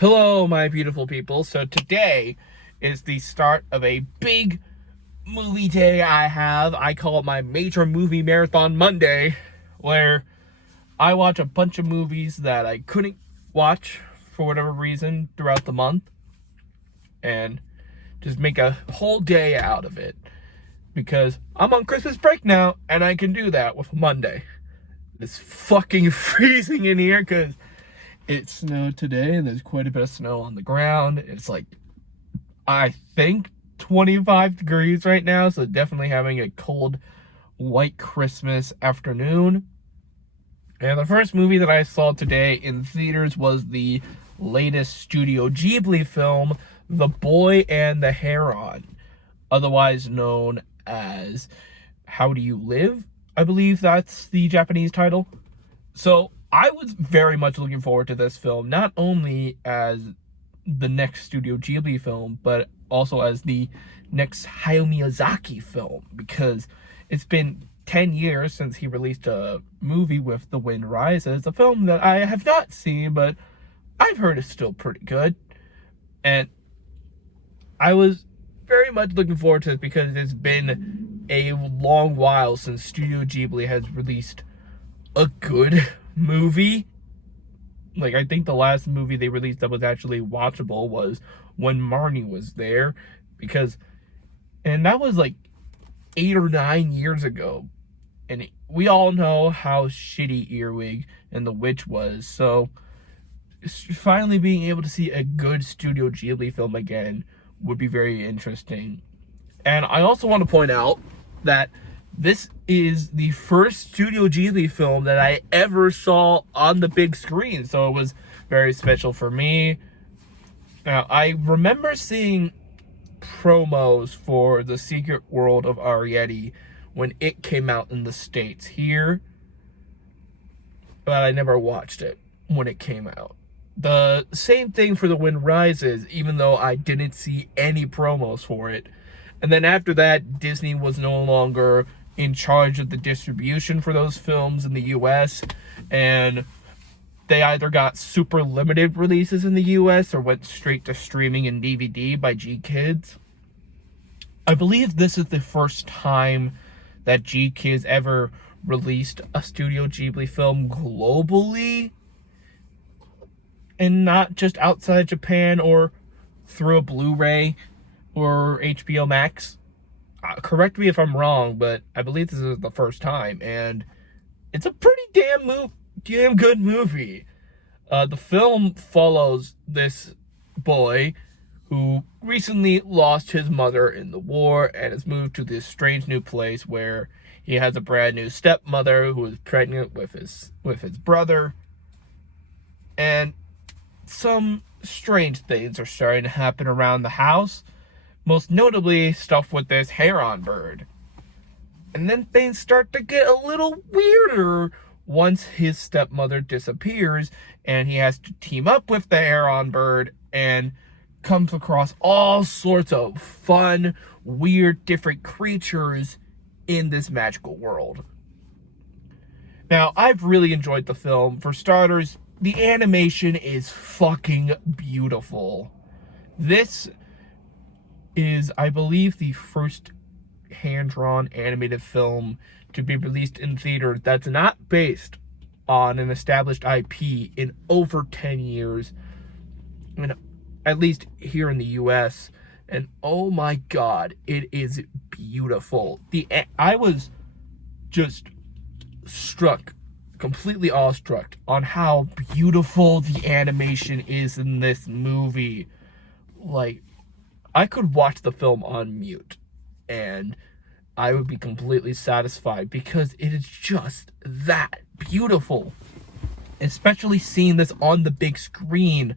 Hello, my beautiful people. So today is the start of a big movie day I have. I call it my Major Movie Marathon Monday, where I watch a bunch of movies that I couldn't watch for whatever reason throughout the month and just make a whole day out of it. Because I'm on Christmas break now and I can do that with Monday. It's fucking freezing in here because it snowed today and there's quite a bit of snow on the ground. It's like, I think 25 degrees right now, so definitely having a cold white Christmas afternoon. And the first movie that I saw today in theaters was the latest Studio Ghibli film, The Boy and the Heron, otherwise known as How Do You Live? I believe that's the Japanese title. So I was very much looking forward to this film, not only as the next Studio Ghibli film, but also as the next Hayao Miyazaki film, because it's been 10 years since he released a movie with The Wind Rises, a film that I have not seen, but I've heard is still pretty good. And I was very much looking forward to it because it's been a long while since Studio Ghibli has released a good movie. Like, I think the last movie they released that was actually watchable was When Marnie Was There, and that was like 8 or 9 years ago, and we all know how shitty Earwig and the Witch was, so finally being able to see a good Studio Ghibli film again would be very interesting. And I also want to point out that this is the first Studio Ghibli film that I ever saw on the big screen, so it was very special for me. Now, I remember seeing promos for The Secret World of Arrietty when it came out in the States here, but I never watched it when it came out. The same thing for The Wind Rises, even though I didn't see any promos for it. And then after that, Disney was no longer in charge of the distribution for those films in the US, and they either got super limited releases in the US or went straight to streaming and DVD by G-Kids. I believe this is the first time that G-Kids ever released a Studio Ghibli film globally, and not just outside Japan or through a Blu-ray or HBO Max. Correct me if I'm wrong, but I believe this is the first time, and it's a pretty damn good movie. The film follows this boy who recently lost his mother in the war and has moved to this strange new place where he has a brand new stepmother who is pregnant with his brother, and some strange things are starting to happen around the house. Most notably, stuff with this Heron bird. And then things start to get a little weirder once his stepmother disappears and he has to team up with the Heron bird and comes across all sorts of fun, weird, different creatures in this magical world. Now, I've really enjoyed the film. For starters, the animation is fucking beautiful. This is, I believe, the first hand-drawn animated film to be released in theater that's not based on an established IP in over 10 years, and at least here in the US. And oh my god, it is beautiful. I was just completely awestruck on how beautiful the animation is in this movie. Like, I could watch the film on mute and I would be completely satisfied because it is just that beautiful. Especially seeing this on the big screen,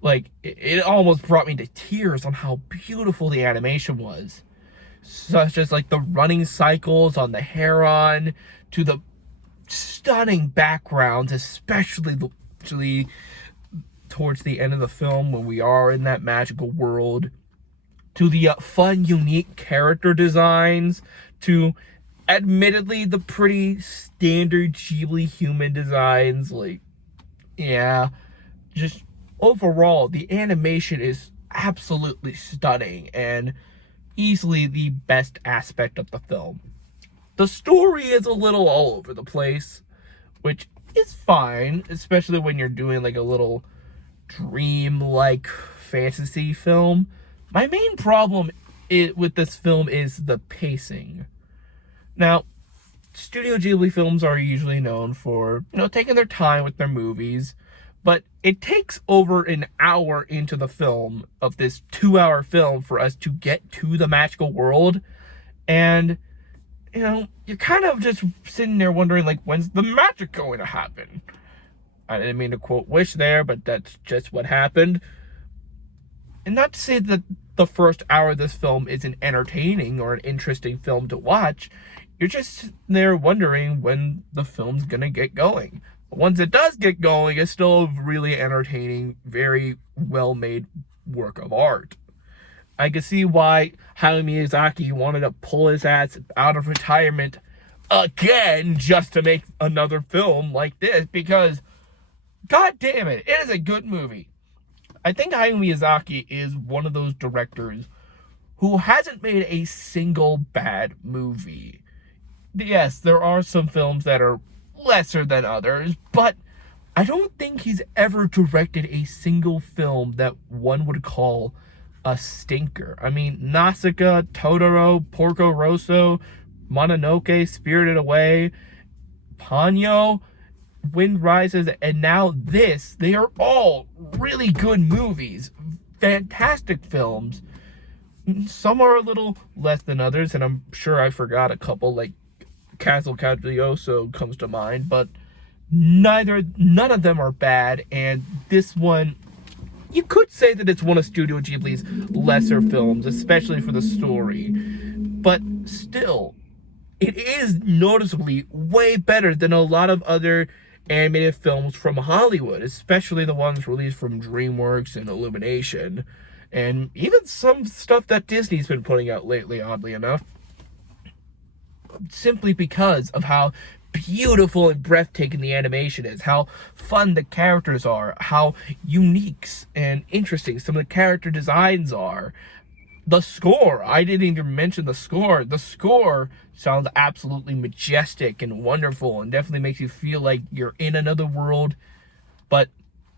like, it almost brought me to tears on how beautiful the animation was. Such as, like, the running cycles on the Heron, to the stunning backgrounds, especially towards the end of the film when we are in that magical world, to the fun, unique character designs, to admittedly the pretty standard Ghibli human designs. Like, yeah, just overall, the animation is absolutely stunning and easily the best aspect of the film. The story is a little all over the place, which is fine, especially when you're doing like a little dream-like fantasy film. My main problem with this film is the pacing. Now, Studio Ghibli films are usually known for, taking their time with their movies, but it takes over an hour into the film of this 2-hour film for us to get to the magical world, and, you're kind of just sitting there wondering, like, when's the magic going to happen? I didn't mean to quote Wish there, but that's just what happened. And not to say that the first hour of this film isn't entertaining or an interesting film to watch, you're just there wondering when the film's gonna get going. But once it does get going, it's still a really entertaining, very well-made work of art. I can see why Hayao Miyazaki wanted to pull his ass out of retirement again just to make another film like this, because god damn it, it is a good movie. I think Hayao Miyazaki is one of those directors who hasn't made a single bad movie. Yes, there are some films that are lesser than others, but I don't think he's ever directed a single film that one would call a stinker. I mean, Nausicaa, Totoro, Porco Rosso, Mononoke, Spirited Away, Ponyo, Wind Rises, and now this. They are all really good movies, fantastic films. Some are a little less than others, and I'm sure I forgot a couple, like Castle Cagliostro comes to mind, but none of them are bad. And this one, you could say that it's one of Studio Ghibli's lesser films, especially for the story, but still, it is noticeably way better than a lot of other animated films from Hollywood, especially the ones released from DreamWorks and Illumination, and even some stuff that Disney's been putting out lately, oddly enough, simply because of how beautiful and breathtaking the animation is, how fun the characters are, how unique and interesting some of the character designs are. The score, I didn't even mention the score. The score sounds absolutely majestic and wonderful and definitely makes you feel like you're in another world, but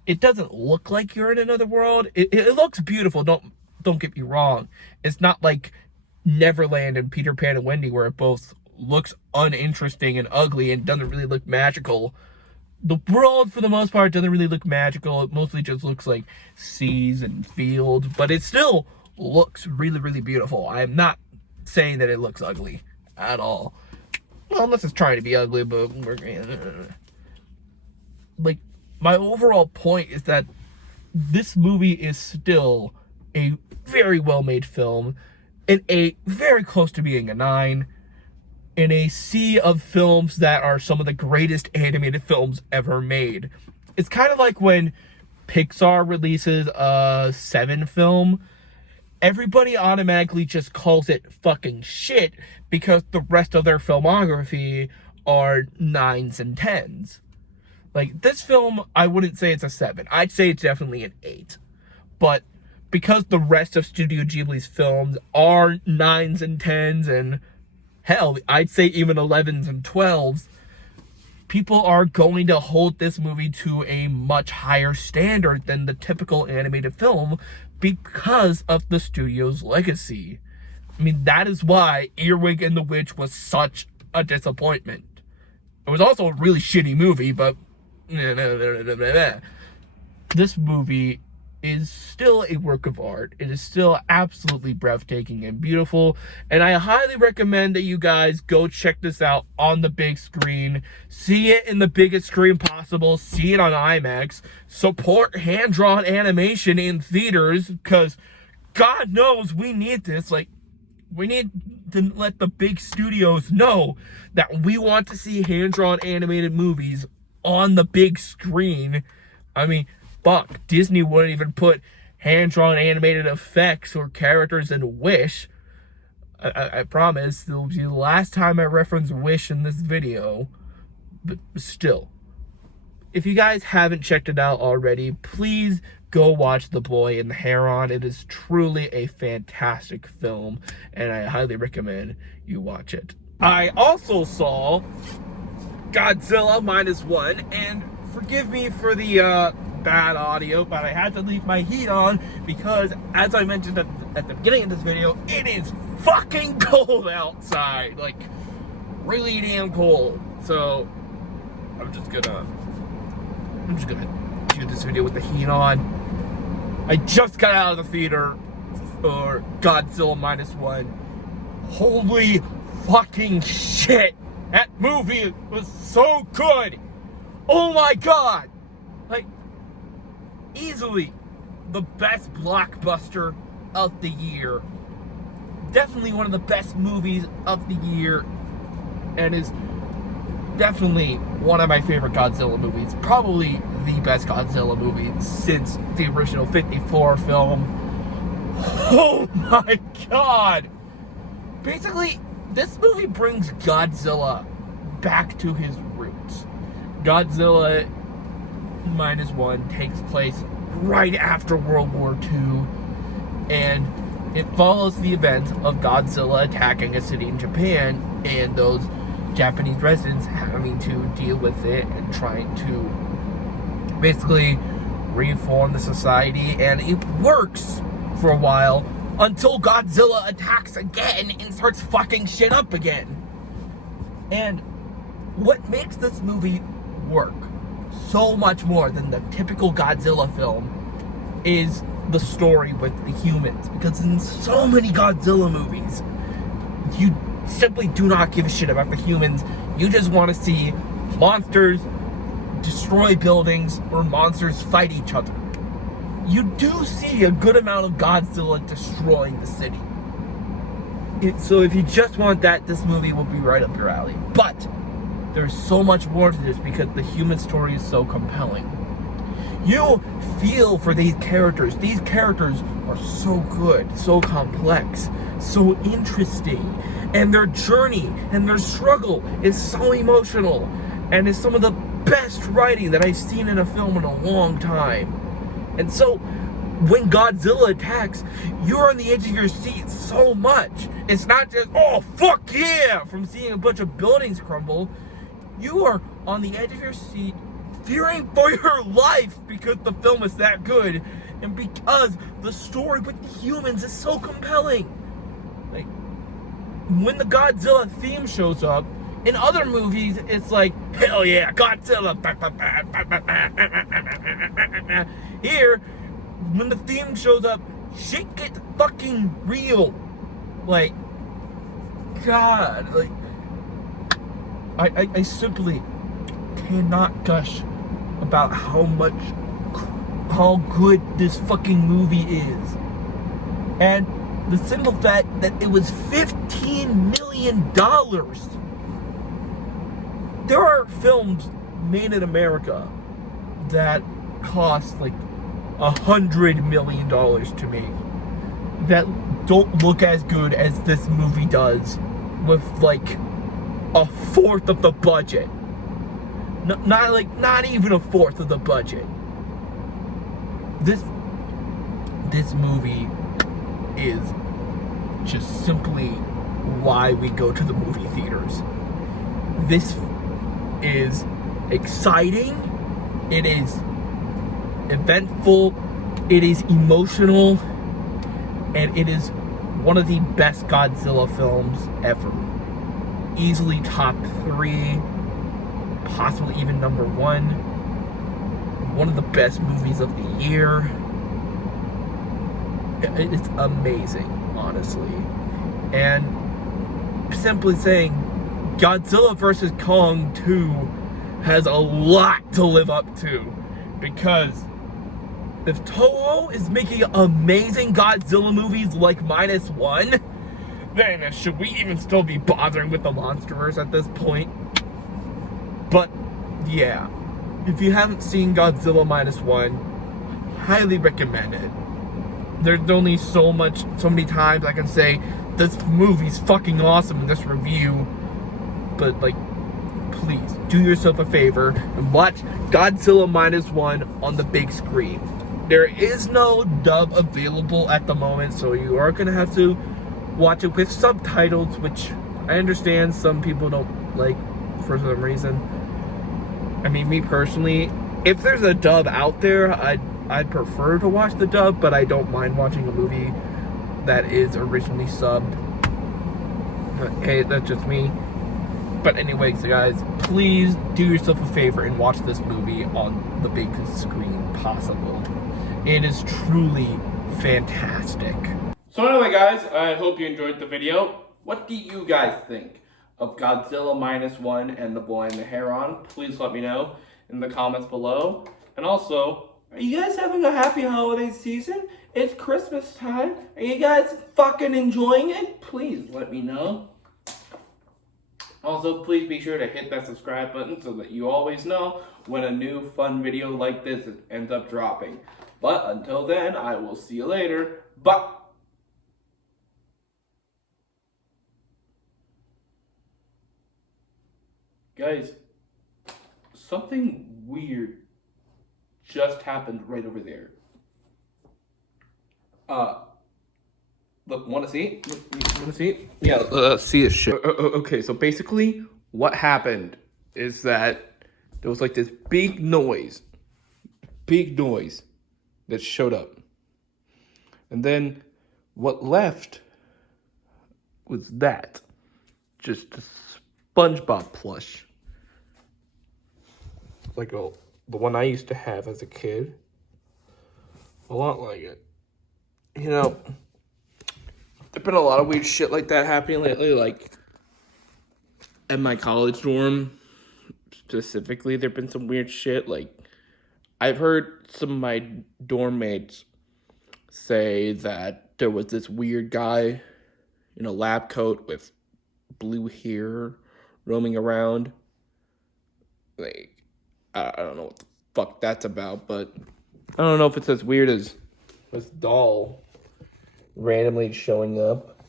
it doesn't look like you're in another world. It looks beautiful, don't get me wrong. It's not like Neverland and Peter Pan and Wendy, where it both looks uninteresting and ugly and doesn't really look magical. The world, for the most part, doesn't really look magical. It mostly just looks like seas and fields, but it still looks really, really beautiful. I'm not saying that it looks ugly at all. Well, unless it's trying to be ugly, but like, my overall point is that this movie is still a very well-made film, and a very close to being a 9, in a sea of films that are some of the greatest animated films ever made. It's kind of like when Pixar releases a 7 film, everybody automatically just calls it fucking shit because the rest of their filmography are 9s and 10s. Like, this film, I wouldn't say it's a 7. I'd say it's definitely an 8. But because the rest of Studio Ghibli's films are 9s and 10s, and hell, I'd say even 11s and 12s, people are going to hold this movie to a much higher standard than the typical animated film because of the studio's legacy. I mean, that is why Earwig and the Witch was such a disappointment. It was also a really shitty movie, but this movie is still a work of art. It is still absolutely breathtaking and beautiful, and I highly recommend that you guys go check this out on the big screen. See it in the biggest screen possible. See it on IMAX. Support hand-drawn animation in theaters, because God knows we need this. Like, we need to let the big studios know that we want to see hand-drawn animated movies on the big screen. I mean, fuck, Disney wouldn't even put hand-drawn animated effects or characters in Wish. I promise it'll be the last time I reference Wish in this video. But still, if you guys haven't checked it out already, please go watch The Boy and the Heron. It is truly a fantastic film, and I highly recommend you watch it. I also saw Godzilla -1, and forgive me for the bad audio, but I had to leave my heat on because, as I mentioned at the beginning of this video, it is fucking cold outside, like really damn cold. So I'm just gonna do this video with the heat on. I just got out of the theater for Godzilla -1. Holy fucking shit! That movie was so good! Oh my god! Like, easily the best blockbuster of the year. Definitely one of the best movies of the year, and is definitely one of my favorite Godzilla movies. Probably the best Godzilla movie since the original 54 film. Oh my god! Basically, this movie brings Godzilla back to his roots. Godzilla -1 takes place right after World War II, and it follows the events of Godzilla attacking a city in Japan and those Japanese residents having to deal with it and trying to basically reform the society. And it works for a while until Godzilla attacks again and starts fucking shit up again. And what makes this movie work so much more than the typical Godzilla film is the story with the humans. Because in so many Godzilla movies, you simply do not give a shit about the humans. You just want to see monsters destroy buildings or monsters fight each other. You do see a good amount of Godzilla destroying the city. So if you just want that, this movie will be right up your alley. But there's so much more to this because the human story is so compelling. You feel for these characters. These characters are so good, so complex, so interesting. And their journey and their struggle is so emotional. And it's some of the best writing that I've seen in a film in a long time. And so, when Godzilla attacks, you're on the edge of your seat so much. It's not just, oh, fuck yeah, from seeing a bunch of buildings crumble. You are on the edge of your seat, fearing for your life because the film is that good. And because the story with the humans is so compelling. Like, when the Godzilla theme shows up, in other movies, it's like, hell yeah, Godzilla. Here, when the theme shows up, shit gets fucking real. Like, God, like, I simply cannot gush about how good this fucking movie is. And the simple fact that it was $15 million. There are films made in America that cost like $100 million to make that don't look as good as this movie does with like a fourth of the budget. Not even a fourth of the budget. This movie is just simply why we go to the movie theaters. This is exciting, it is eventful, it is emotional, and it is one of the best Godzilla films ever. Easily top 3, possibly even number 1. One of the best movies of the year. It's amazing, honestly. And simply saying, Godzilla vs. Kong 2 has a lot to live up to, because if Toho is making amazing Godzilla movies like -1, then should we even still be bothering with the Monsterverse at this point? But yeah, if you haven't seen Godzilla -1, highly recommend it. There's only so many times I can say this movie's fucking awesome in this review. But like, please do yourself a favor and watch Godzilla -1 on the big screen. There is no dub available at the moment, so you are going to have to watch it with subtitles, which I understand some people don't like for some reason. I mean, me personally, if there's a dub out there, I'd prefer to watch the dub, but I don't mind watching a movie that is originally subbed. But hey, that's just me. But anyways, guys, please do yourself a favor and watch this movie on the big screen possible. It is truly fantastic. So anyway, guys, I hope you enjoyed the video. What do you guys think of Godzilla -1 and the Boy and the Heron? Please let me know in the comments below. And also, are you guys having a happy holiday season? It's Christmas time. Are you guys fucking enjoying it? Please let me know. Also, please be sure to hit that subscribe button so that you always know when a new fun video like this ends up dropping. But until then, I will see you later. Bye! Guys, something weird just happened right over there. Look, wanna see? Wanna see? Yeah, let's see this shit. Okay, so basically, what happened is that there was like this big noise that showed up. And then what left was that. Just a SpongeBob plush. Like the one I used to have as a kid. A lot like it. You know, there's been a lot of weird shit like that happening lately, like at my college dorm specifically. There've been some weird shit. Like, I've heard some of my dorm mates say that there was this weird guy in a lab coat with blue hair roaming around. Like, I don't know what the fuck that's about, but I don't know if it's as weird as this doll randomly showing up.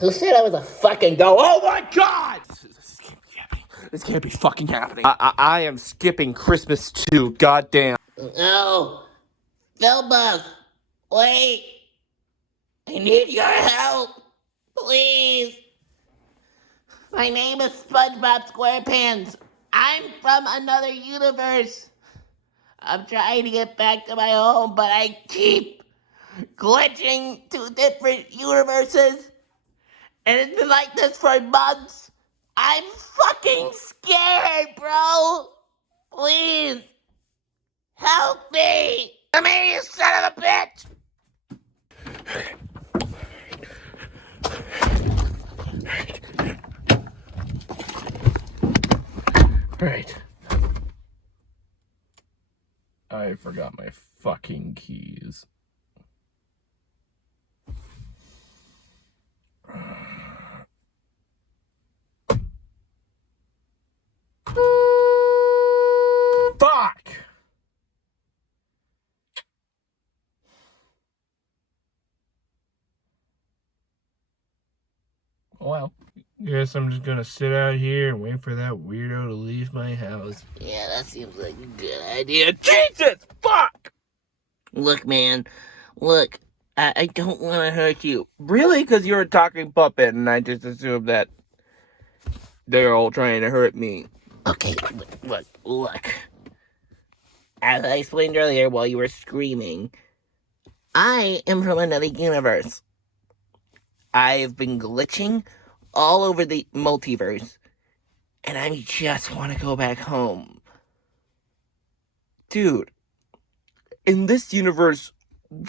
Who said I was a fucking doll? Oh my god! This can't be happening. This can't be fucking happening. I am skipping Christmas too, goddamn. No! Philbus! Wait! I need your help! Please! My name is SpongeBob SquarePants. I'm from another universe. I'm trying to get back to my home, but I keep glitching to different universes. And it's been like this for months. I'm fucking scared, bro. Please. Help me. Come here, you son of a bitch. Right. I forgot my fucking keys. Fuck! Well, guess I'm just gonna sit out here and wait for that weirdo to leave my house. Yeah, that seems like a good idea. Jesus, fuck! Look, man. Look, I don't want to hurt you. Really? Because you're a talking puppet and I just assumed that they're all trying to hurt me. Okay, look. As I explained earlier while you were screaming, I am from another universe. I've been glitching all over the multiverse, and I just want to go back home. Dude, in this universe,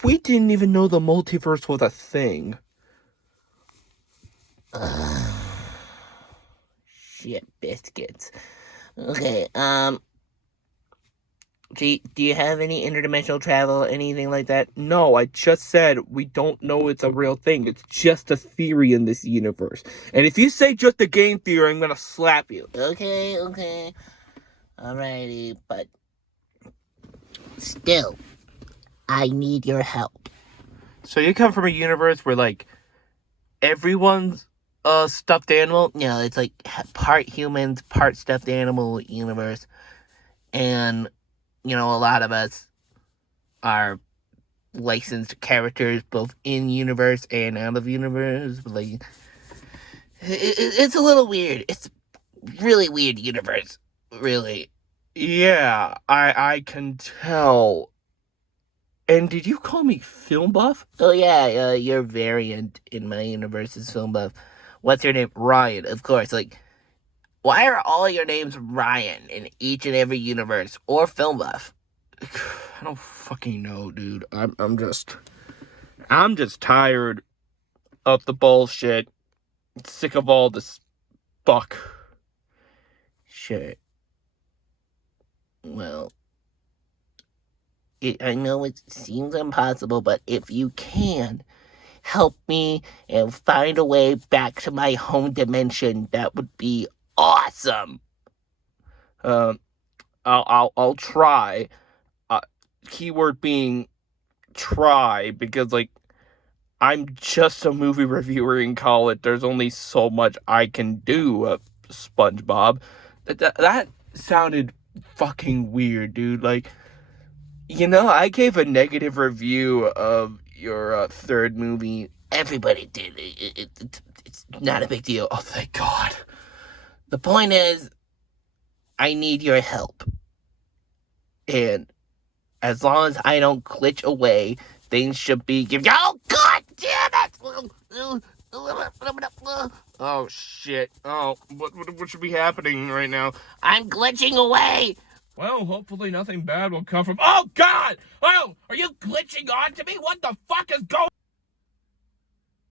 we didn't even know the multiverse was a thing. Shit biscuits. Okay, do you have any interdimensional travel, anything like that? No, I just said we don't know it's a real thing. It's just a theory in this universe. And if you say just a game theory, I'm gonna slap you. Okay. Alrighty, but still, I need your help. So you come from a universe where, like, everyone's a stuffed animal? No, it's like part humans, part stuffed animal universe. And, you know, a lot of us are licensed characters both in universe and out of universe. But, like, it's a little weird. It's really weird universe. Really. Yeah, I can tell. And did you call me film buff? Oh yeah, your variant in my universe is film buff. What's your name? Ryan, of course. Like, why are all your names Ryan in each and every universe or film buff? I don't fucking know, dude. I'm just tired of the bullshit. Sick of all this fuck. Sure. Well, I know it seems impossible, but if you can help me and find a way back to my home dimension, that would be awesome. I'll try. Keyword being try, because like I'm just a movie reviewer in college. There's only so much I can do, SpongeBob. That sounded fucking weird, dude. Like, you know, I gave a negative review of your third movie. Everybody did. It's not a big deal. Oh, thank God. The point is, I need your help. And as long as I don't glitch away, things should be Oh, God damn it! Oh, shit. Oh, what should be happening right now? I'm glitching away! Well, hopefully nothing bad will come from... Oh, God! Oh, are you glitching onto me? What the fuck is going